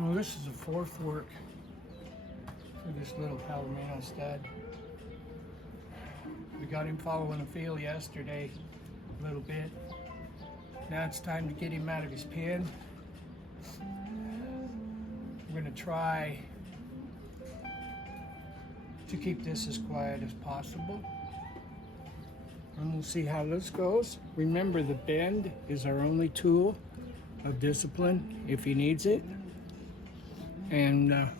Oh, this is the fourth work for this little Palomino stud. We got him following the field yesterday a little bit. Now it's time to get him out of his pen. We're going to try to keep this as quiet as possible. And we'll see how this goes. Remember, the bend is our only tool of discipline if he needs it. And I'm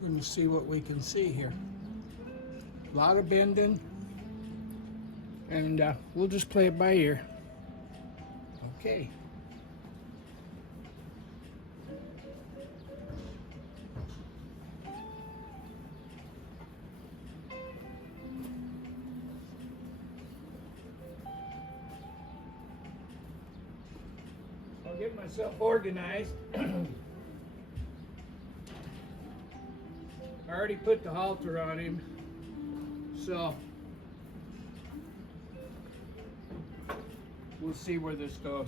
going to see what we can see here. A lot of bending, and we'll just play it by ear. Okay. I'll get myself organized. I already put the halter on him, so we'll see where this goes.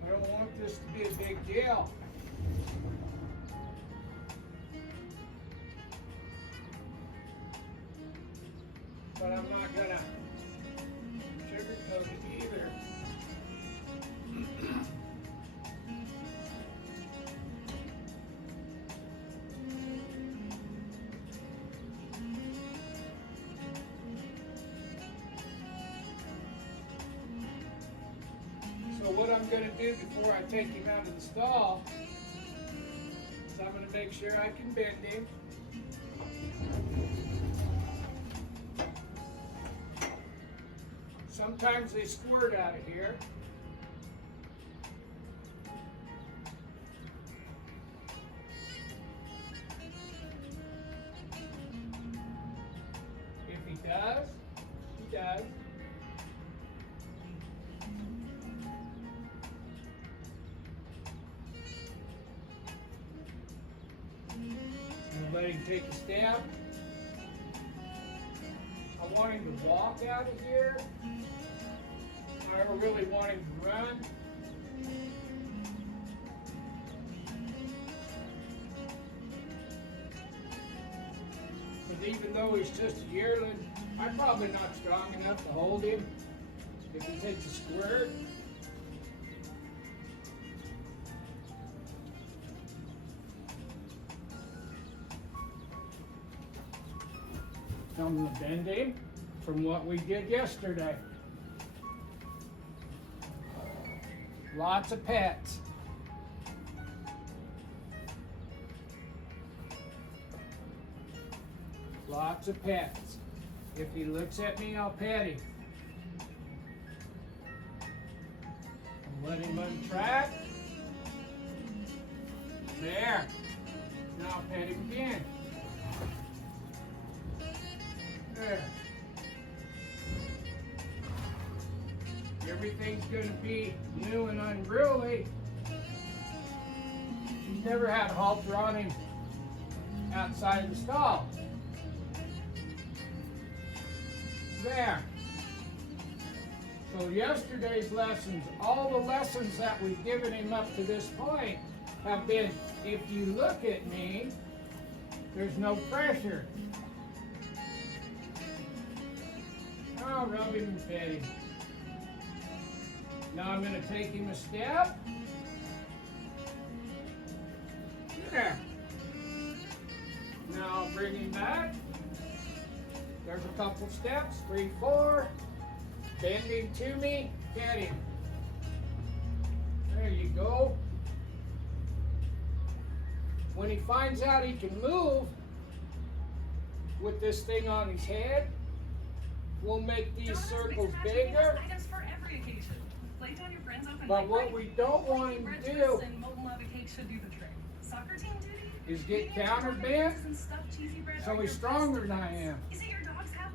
I don't want this to be a big deal. But I'm not gonna sugarcoat it either. So what I'm going to do before I take him out of the stall is I'm going to make sure I can bend him. Sometimes they squirt out of here. If he does, he does. Let him take a step. I want him to walk out of here. I don't really want him to run. But even though he's just a yearling, I'm probably not strong enough to hold him if he takes a squirt. I'm going to bend him from what we did yesterday. Lots of pets. Lots of pets. If he looks at me, I'll pet him. And let him untrack. There. Now I'll pet him again. There. Everything's going to be new and unruly. He's never had a halter on him outside of the stall. There. So yesterday's lessons, all the lessons that we've given him up to this point have been, if you look at me, there's no pressure. I'll rub him and pet him. Now I'm going to take him a step. There. Now I'll bring him back. There's a couple steps, 3, 4. Bend him to me, pet him. There you go. When he finds out he can move, with this thing on his head. We'll make these circles bigger. But what we don't want him to do is get counterbent, so he's stronger than I am.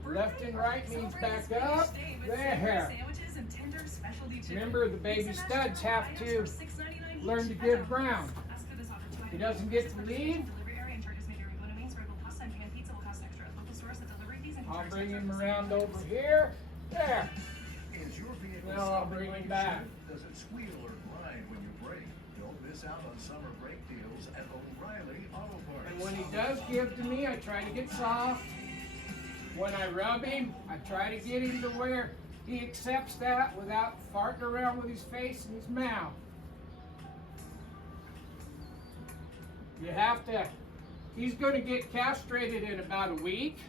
Left and right means back up. There. Remember, the baby studs have to learn to give ground. He doesn't get to lead. I'll bring him around over here. There. Now I'll bring him back. Does it squeal or grind when you brake? Don't miss out on summer brake deals at O'Reilly Auto Parts. And when he does give to me, I try to get soft. When I rub him, I try to get him to where he accepts that without farting around with his face and his mouth. You have to, he's going to get castrated in about a week.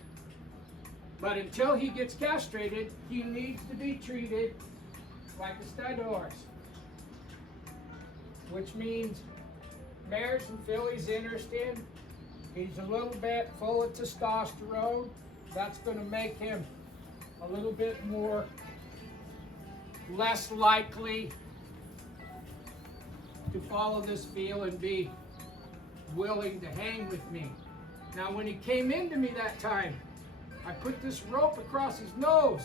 But until he gets castrated, he needs to be treated like a stud horse. Which means mares and fillies interested. He's a little bit full of testosterone. That's going to make him a little bit more, less likely to follow this feel and be willing to hang with me. Now when he came into me that time, I put this rope across his nose.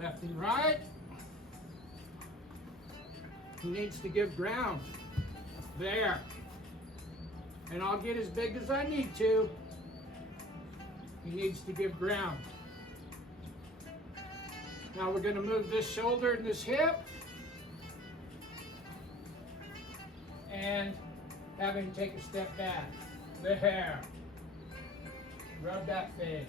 Left and right. He needs to give ground. There. And I'll get as big as I need to. He needs to give ground. Now we're going to move this shoulder and this hip. And have him take a step back. There. Rub that face.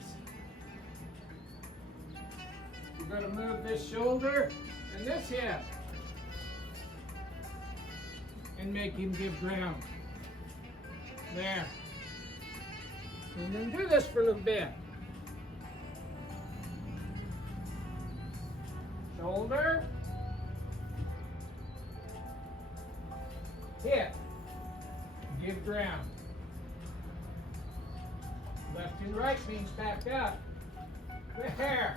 We're going to move this shoulder and this hip. And make him give ground. There. We're going to do this for a little bit. Shoulder. Hip. Give ground. Left and right means back up. There.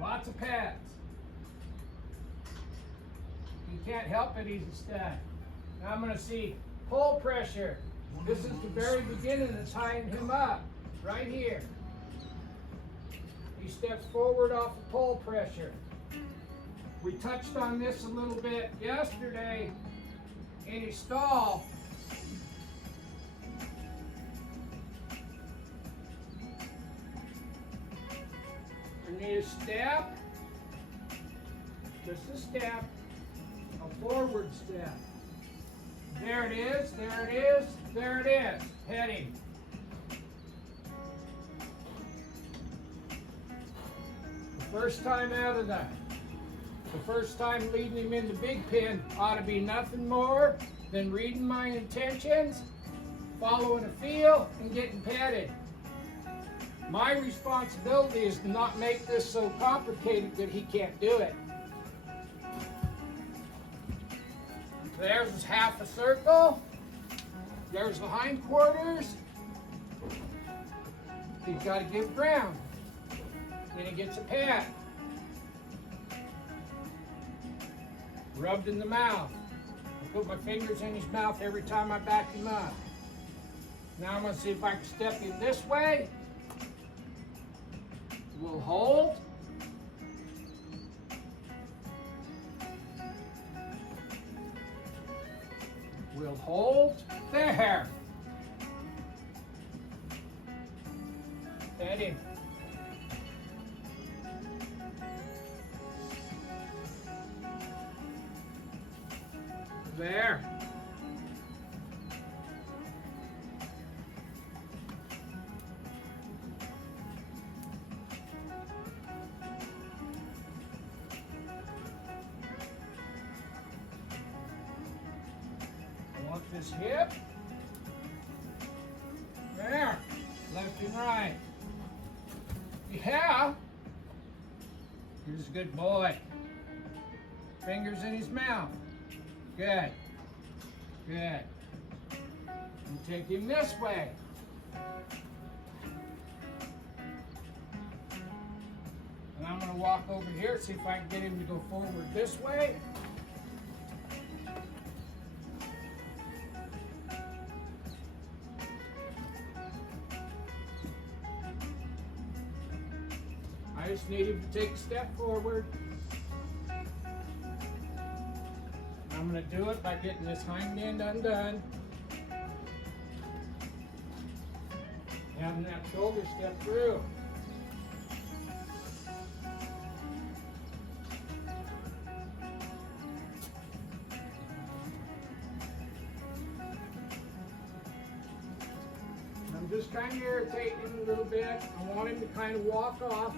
Lots of pads. You can't help it, he's a stud. Now I'm going to see pull pressure. This is the very beginning of tying him up, right here. He steps forward off the pull pressure. We touched on this a little bit yesterday in his stall. We need a step, just a step, a forward step. There it is, there it is, there it is, heading. The first time out of that. The first time leading him in the big pen ought to be nothing more than reading my intentions, following a feel, and getting petted. My responsibility is to not make this so complicated that he can't do it. There's half a circle. There's the hindquarters. He's got to give ground. Then he gets a pat. Rubbed in the mouth. I put my fingers in his mouth every time I back him up. Now I'm going to see if I can step him this way. We'll hold. We'll hold. There. Pet him. There. I want this hip. There. Left and right. Yeah. He's a good boy. Fingers in his mouth. Good. Good. And take him this way. And I'm going to walk over here, see if I can get him to go forward this way. I just need him to take a step forward. I'm going to do it by getting this hind end undone. Having that shoulder step through. I'm just kind of irritating him a little bit. I want him to kind of walk off.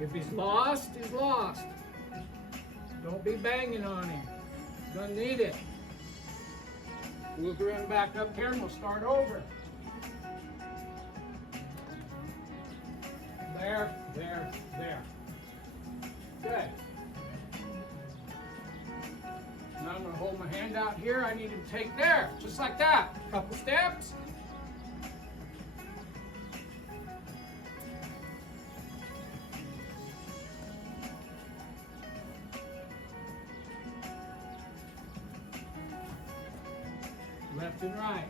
If he's lost, he's lost. Don't be banging on him. Doesn't need it. We'll run back up here and we'll start over. There, there, there. Good. Now I'm going to hold my hand out here. I need him to take there, just like that. Couple steps. Left and right.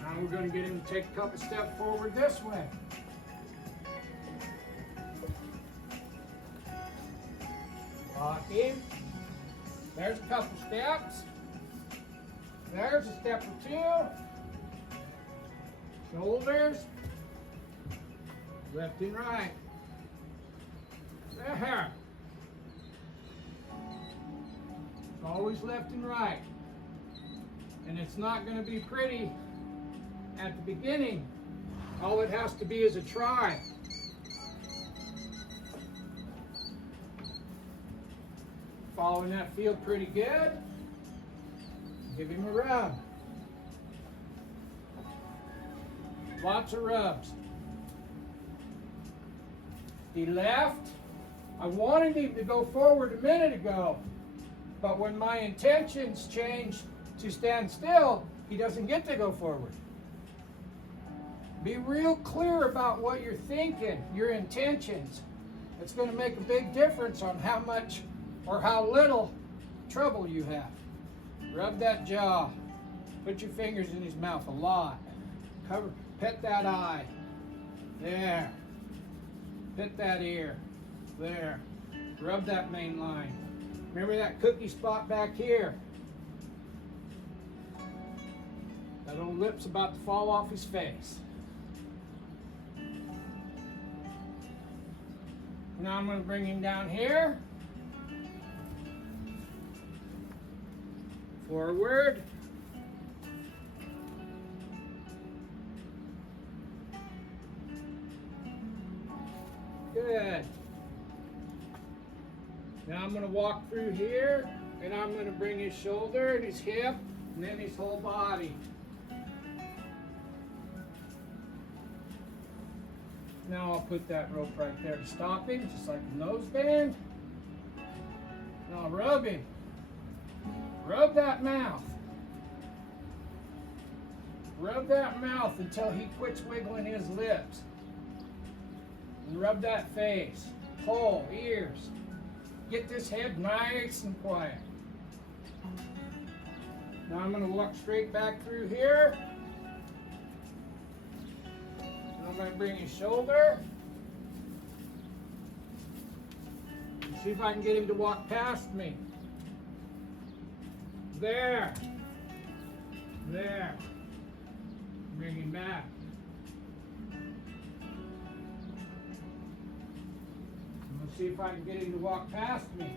Now we're going to get him to take a couple steps forward this way. Lock him. There's a couple steps. There's a step or two. Shoulders. Left and right. There. Always left and right. And it's not going to be pretty at the beginning. All it has to be is a try. Following that field pretty good. Give him a rub. Lots of rubs. He left. I wanted him to go forward a minute ago. But when my intentions change to stand still, he doesn't get to go forward. Be real clear about what you're thinking, your intentions. It's going to make a big difference on how much or how little trouble you have. Rub that jaw. Put your fingers in his mouth a lot. Pet that eye. There. Pet that ear. There. Rub that main line. Remember that cookie spot back here? That old lip's about to fall off his face. Now I'm going to bring him down here. Forward. Good. Now I'm going to walk through here, and I'm going to bring his shoulder and his hip, and then his whole body. Now I'll put that rope right there to stop him, just like a nose band. Now rub him. Rub that mouth. Rub that mouth until he quits wiggling his lips. And rub that face, pull, ears. Get this head nice and quiet. Now I'm going to walk straight back through here. And I'm going to bring his shoulder. And see if I can get him to walk past me. There. There. Bring him back. Let's see if I can get him to walk past me.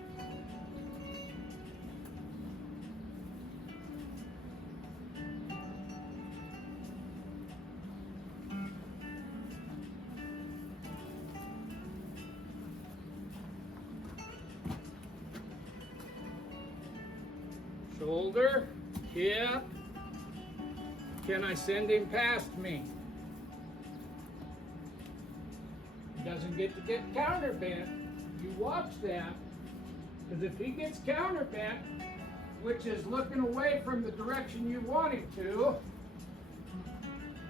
Shoulder, hip. Can I send him past me? He doesn't get to get counterbent. You watch that, because if he gets counterbent, which is looking away from the direction you want him to,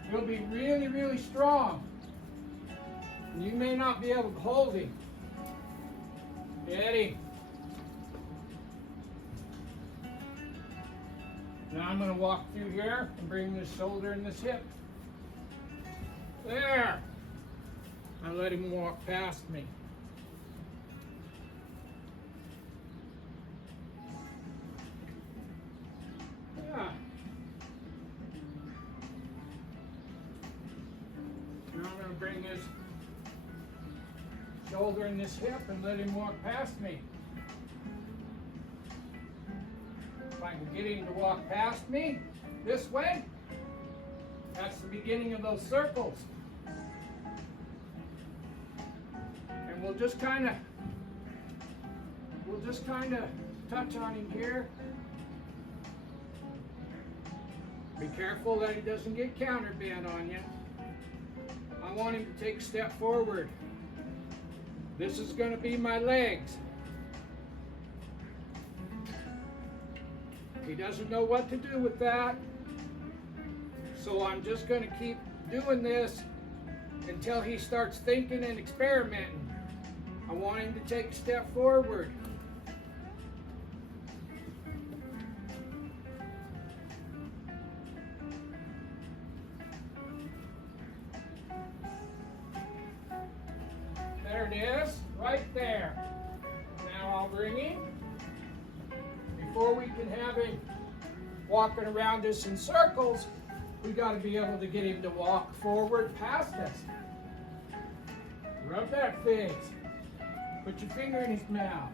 he'll be really, really strong. And you may not be able to hold him. Get him. Now I'm going to walk through here and bring this shoulder and this hip. There. I let him walk past me. Yeah. Now I'm going to bring this shoulder and this hip and let him walk past me. If I can get him to walk past me this way, that's the beginning of those circles. And we'll just kind of touch on him here. Be careful that he doesn't get counterbent on you. I want him to take a step forward. This is going to be my legs. He doesn't know what to do with that. So I'm just going to keep doing this until he starts thinking and experimenting. I want him to take a step forward. There it is, right there. Now I'll bring him. Before we can have him walking around us in circles, we got to be able to get him to walk forward past us. Rub that face. Put your finger in his mouth.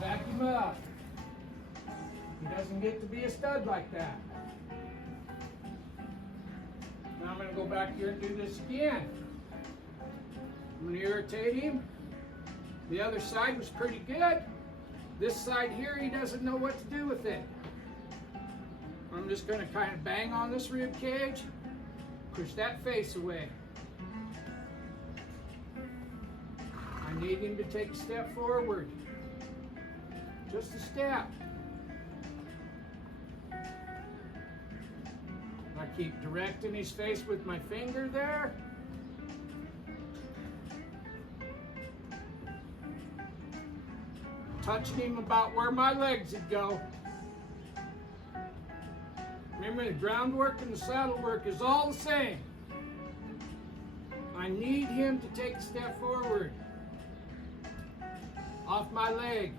Back him up. He doesn't get to be a stud like that. Now I'm going to go back here and do this again. I'm going to irritate him. The other side was pretty good. This side here, he doesn't know what to do with it. I'm just going to kind of bang on this rib cage, push that face away. I need him to take a step forward. Just a step. I keep directing his face with my finger there. Touching him about where my legs would go. Remember, the groundwork and the saddle work is all the same. I need him to take a step forward. Off my leg.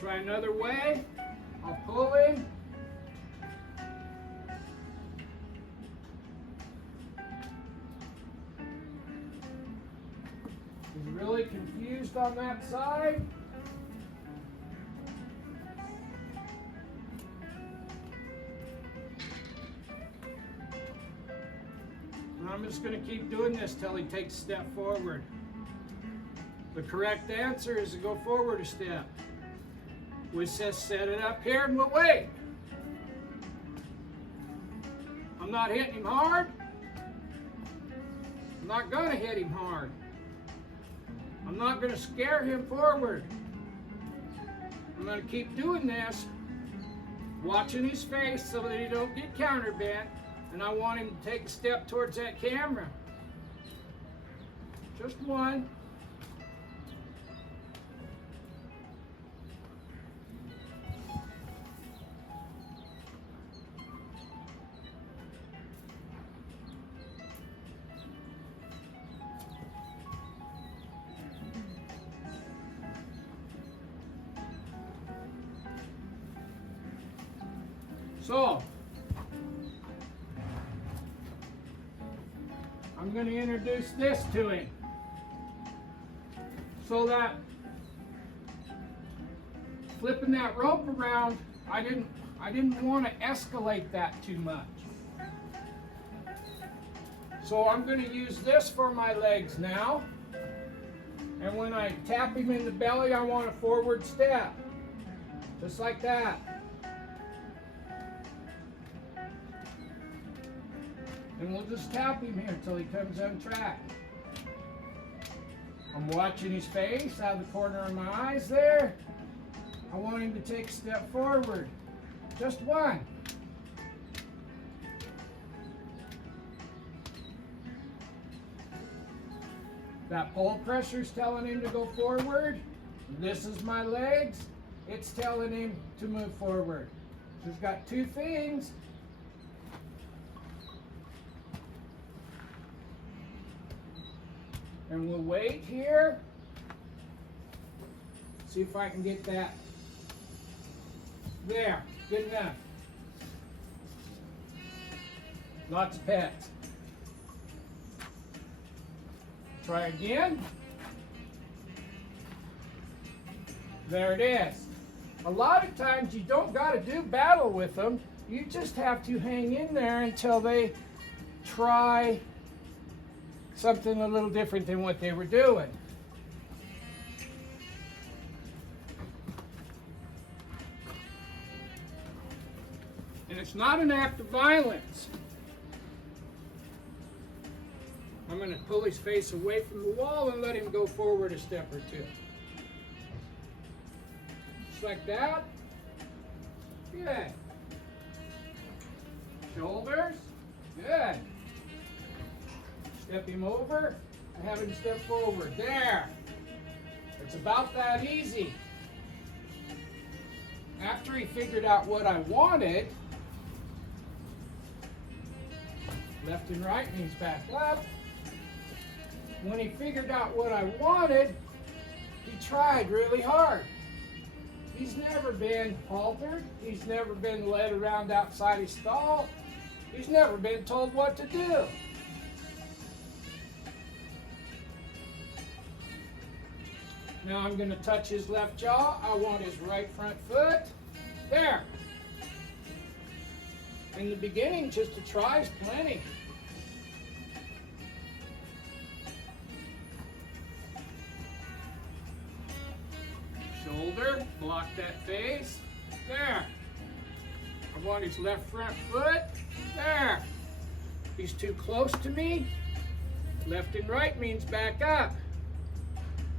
Try another way. I'll pull him. He's really confused on that side. And I'm just going to keep doing this till he takes a step forward. The correct answer is to go forward a step. We just set it up here and we'll wait. I'm not hitting him hard. I'm not going to hit him hard. I'm not going to scare him forward. I'm going to keep doing this, watching his face so that he don't get counterbent, and I want him to take a step towards that camera. Just one. So, I'm going to introduce this to him so that flipping that rope around, I didn't want to escalate that too much. So I'm going to use this for my legs now. And when I tap him in the belly, I want a forward step. Just like that. And we'll just tap him here until he comes untracked. I'm watching his face out of the corner of my eyes there. I want him to take a step forward. Just one. That pole pressure's telling him to go forward. This is my legs. It's telling him to move forward. So he's got two things. And we'll wait here. See if I can get that. There, good enough. Lots of pets. Try again. There it is. A lot of times you don't got to do battle with them. You just have to hang in there until they try something a little different than what they were doing. And it's not an act of violence. I'm going to pull his face away from the wall and let him go forward a step or two. Just like that. Good. Shoulders. Good. Step him over and have him step forward. There. It's about that easy. After he figured out what I wanted, left and right means back left. When he figured out what I wanted, he tried really hard. He's never been haltered. He's never been led around outside his stall. He's never been told what to do. Now I'm going to touch his left jaw. I want his right front foot. There. In the beginning, just to try is plenty. Shoulder, block that face. There. I want his left front foot. There. He's too close to me. Left and right means back up.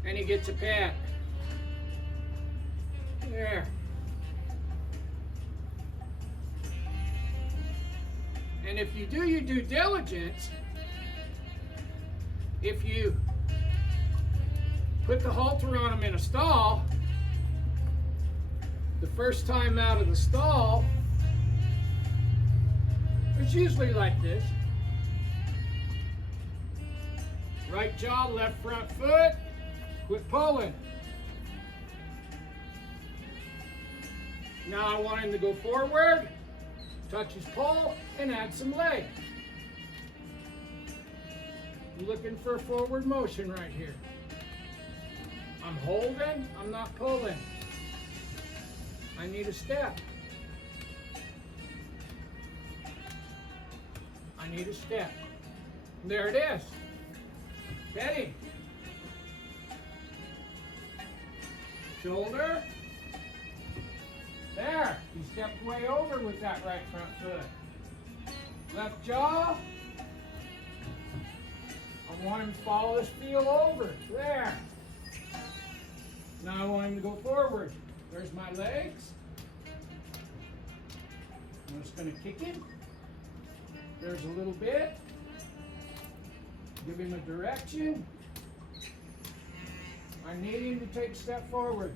And he gets a pat. There. And if you do your due diligence, if you put the halter on him in a stall, the first time out of the stall, it's usually like this. Right jaw, left front foot, quit pulling. Now I want him to go forward, touch his pole, and add some leg. I'm looking for forward motion right here. I'm holding, I'm not pulling. I need a step. I need a step. There it is. Get him. Shoulder. There. He stepped way over with that right front foot. Left jaw. I want him to follow this feel over. There. Now I want him to go forward. There's my legs. I'm just going to kick him. There's a little bit. Give him a direction. I need him to take a step forward.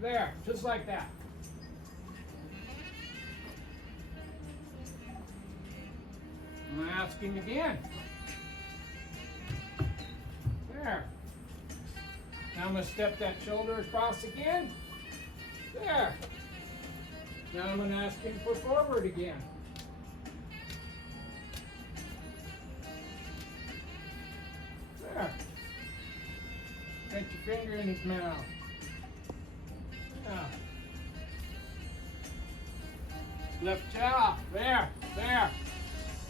There, just like that. I'm going to ask him again. There. Now I'm going to step that shoulder across again. There. Now I'm going to ask him to put forward again. There. Take your finger in his mouth. Now. Left jaw. There. There.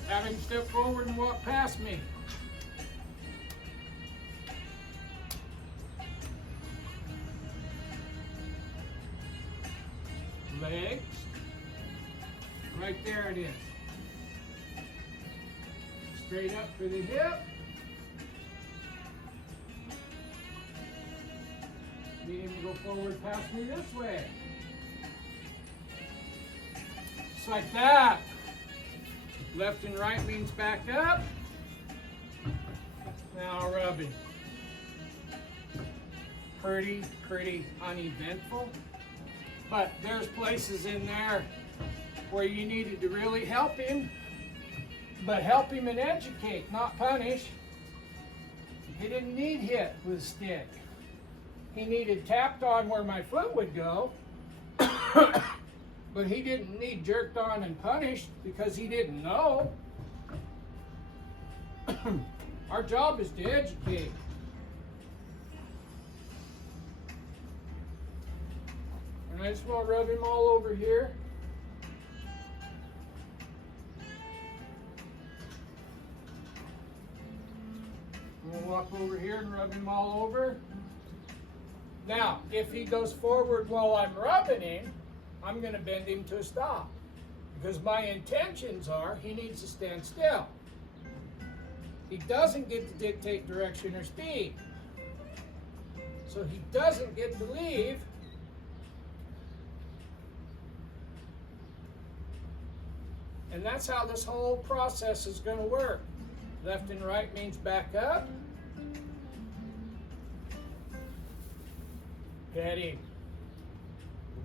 Have him step forward and walk past me. Legs. Right there it is. Straight up for the hip. Need him to go forward past me this way. Just like that. Left and right means back up. Now rubbing. Pretty uneventful. But there's places in there where you needed to really help him. But help him and educate, not punish. He didn't need hit with a stick. He needed tapped on where my foot would go. But he didn't need jerked on and punished because he didn't know. Our job is to educate. And I just want to rub him all over here. We'll walk over here and rub him all over. Now, if he goes forward while I'm rubbing him, I'm going to bend him to a stop. Because my intentions are he needs to stand still. He doesn't get to dictate direction or speed. So he doesn't get to leave. And that's how this whole process is going to work. Left and right means back up. Pet him.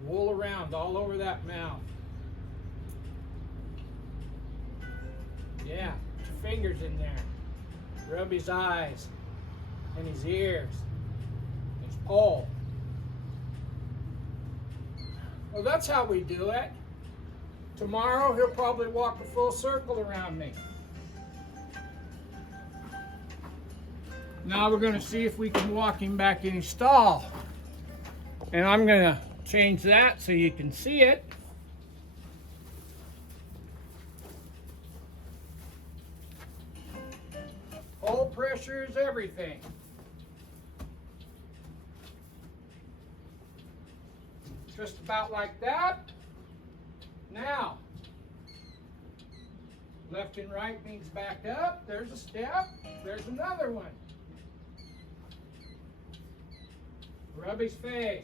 Wool around all over that mouth. Yeah, put your fingers in there. Rub his eyes and his ears, his poll. Well, that's how we do it. Tomorrow he'll probably walk a full circle around me. Now we're going to see if we can walk him back in his stall. And I'm going to change that so you can see it. Pole pressure is everything. Just about like that. Now, left and right means back up. There's a step. There's another one. Rub his face.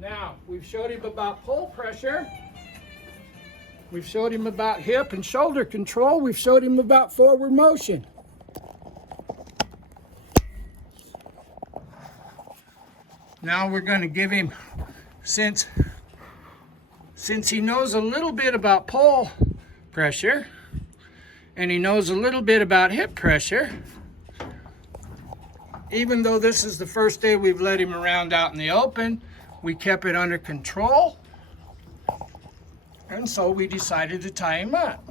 Now, we've showed him about pole pressure. We've showed him about hip and shoulder control. We've showed him about forward motion. Now we're going to give him, since he knows a little bit about pole pressure and he knows a little bit about hip pressure, even though this is the first day we've let him around out in the open, we kept it under control, and so we decided to tie him up.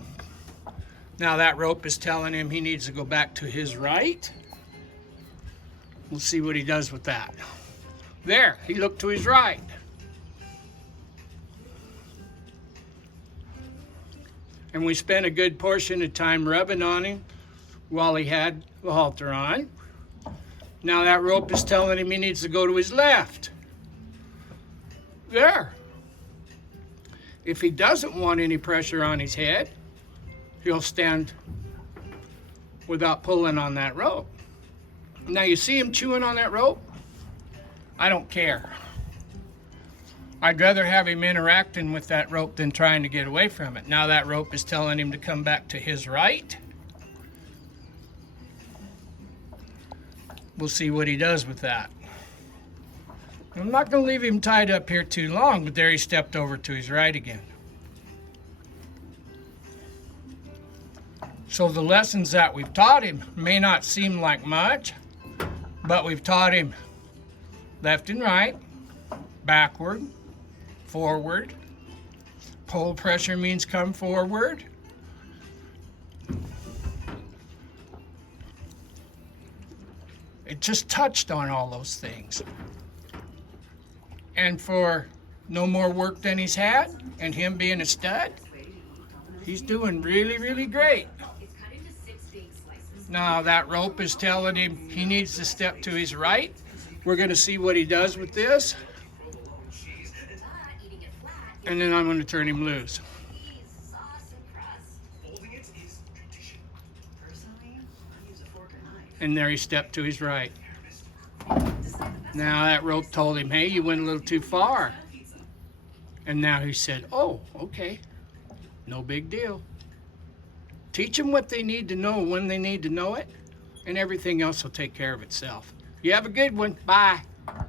Now that rope is telling him he needs to go back to his right. We'll see what he does with that. There, he looked to his right. And we spent a good portion of time rubbing on him while he had the halter on. Now that rope is telling him he needs to go to his left. There. If he doesn't want any pressure on his head, he'll stand without pulling on that rope. Now you see him chewing on that rope? I don't care. I'd rather have him interacting with that rope than trying to get away from it. Now that rope is telling him to come back to his right. We'll see what he does with that. I'm not going to leave him tied up here too long, but there he stepped over to his right again. So the lessons that we've taught him may not seem like much, but we've taught him left and right, backward, forward. Pole pressure means come forward. It just touched on all those things. And for no more work than he's had, and him being a stud, he's doing really, really great. Now that rope is telling him he needs to step to his right. We're going to see what he does with this. And then I'm going to turn him loose. And there he stepped to his right. Now that rope told him, hey, you went a little too far. And now he said, oh, okay, no big deal. Teach them what they need to know when they need to know it, and everything else will take care of itself. You have a good one. Bye.